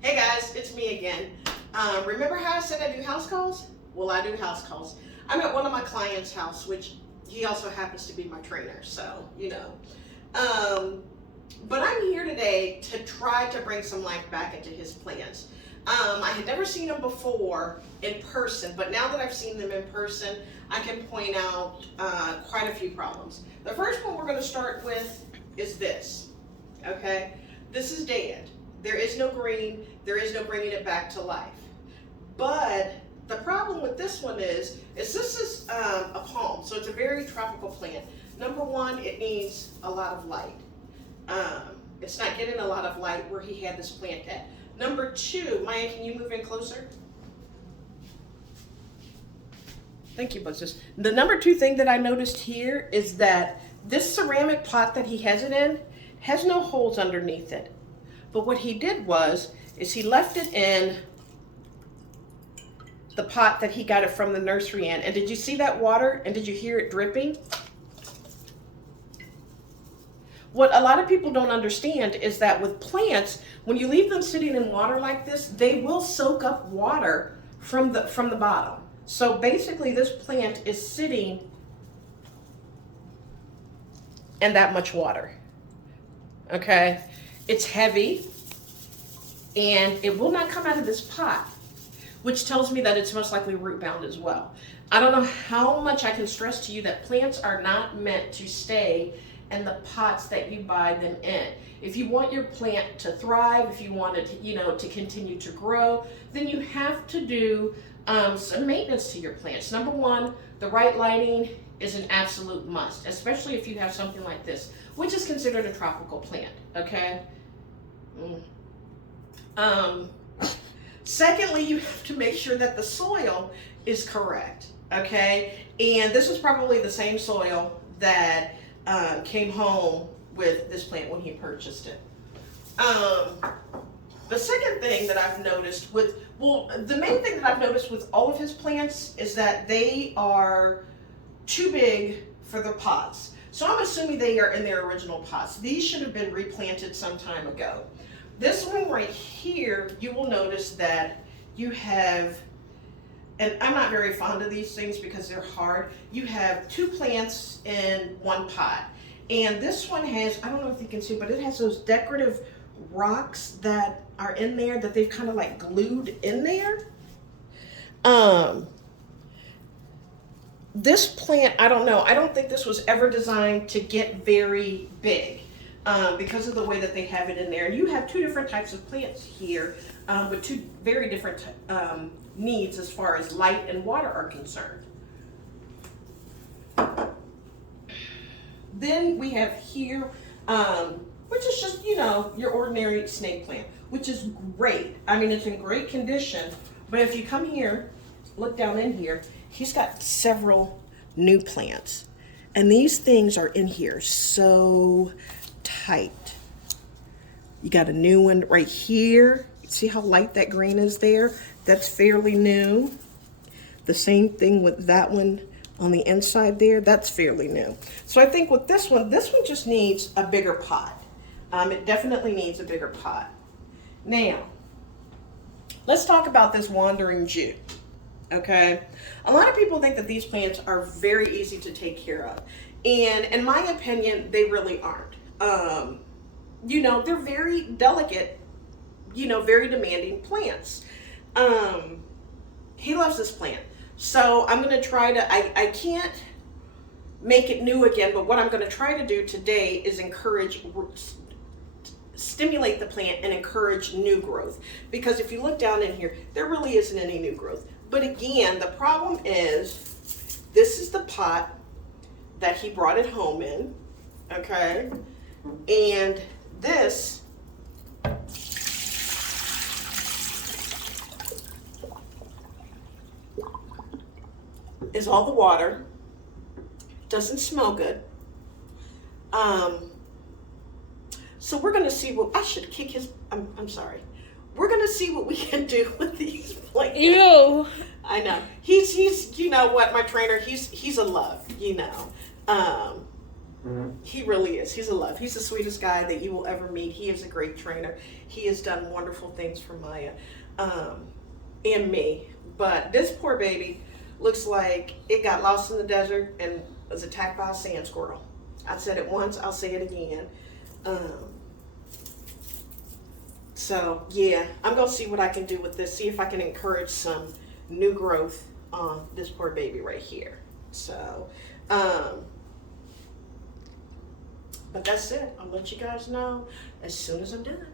Hey guys, it's me again. Remember how I said I do house calls? Well, I do house calls. I'm at one of my clients' house, which he also happens to be my trainer, so you know. Um, but I'm here today to try to bring some life back into his plants. I had never seen them before in person, but now that I've seen them in person, I can point out quite a few problems. The first one we're going to start with is this. Okay, this is dead. There is no green. There is no bringing it back to life. But the problem with this one is this is a palm, so it's a very tropical plant. Number one, it needs a lot of light. It's not getting a lot of light where he had this plant at. Number two, Maya, can you move in closer? Thank you, Bugs. The number two thing that I noticed here is that this ceramic pot that he has it in has no holes underneath it. But what he did is he left it in the pot that he got it from the nursery in. And did you see that water? And did you hear it dripping? What a lot of people don't understand is that with plants, when you leave them sitting in water like this, they will soak up water from the bottom. So basically this plant is sitting in that much water. Okay? It's heavy and it will not come out of this pot, which tells me that it's most likely root bound as well. I don't know how much I can stress to you that plants are not meant to stay in the pots that you buy them in. If you want your plant to thrive, if you want it to, to continue to grow, then you have to do some maintenance to your plants. Number one, the right lighting is an absolute must, especially if you have something like this, which is considered a tropical plant, okay? Secondly, you have to make sure that the soil is correct, okay? And this is probably the same soil that came home with this plant when he purchased it. The second thing that I've noticed the main thing that I've noticed with all of his plants is that they are too big for the pots. So I'm assuming they are in their original pots. These should have been replanted some time ago. This one right here, you will notice that you have, and I'm not very fond of these things because they're hard, you have two plants in one pot. And this one has, I don't know if you can see, but it has those decorative rocks that are in there that they've kind of like glued in there. This plant, I don't know, I don't think this was ever designed to get very big because of the way that they have it in there. And you have two different types of plants here with two very different needs as far as light and water are concerned. Then we have here, which is just, your ordinary snake plant, which is great. I mean, it's in great condition, but if you come here, look down in here, he's got several new plants. And these things are in here so tight. You got a new one right here. See how light that green is there? That's fairly new. The same thing with that one on the inside there, that's fairly new. So I think with this one just needs a bigger pot. It definitely needs a bigger pot. Now, let's talk about this wandering Jew, okay? A lot of people think that these plants are very easy to take care of. And in my opinion, they really aren't. They're very delicate, very demanding plants. He loves this plant. So I'm going to try to, I can't make it new again, but what I'm going to try to do today is stimulate the plant and encourage new growth. Because if you look down in here, there really isn't any new growth. But again, the problem is, this is the pot that he brought it home in, okay? And this is all the water. Doesn't smell good. So we're gonna see what, I should kick his, I'm sorry. We're gonna see what we can do with these plants. Ew. I know. He's you know what, my trainer, he's a love, He really is. He's a love. He's the sweetest guy that you will ever meet. He is a great trainer. He has done wonderful things for Maya and me. But this poor baby looks like it got lost in the desert and was attacked by a sand squirrel. I said it once, I'll say it again. So yeah, I'm gonna see what I can do with this, see if I can encourage some new growth on this poor baby right here. So, but that's it. I'll let you guys know as soon as I'm done.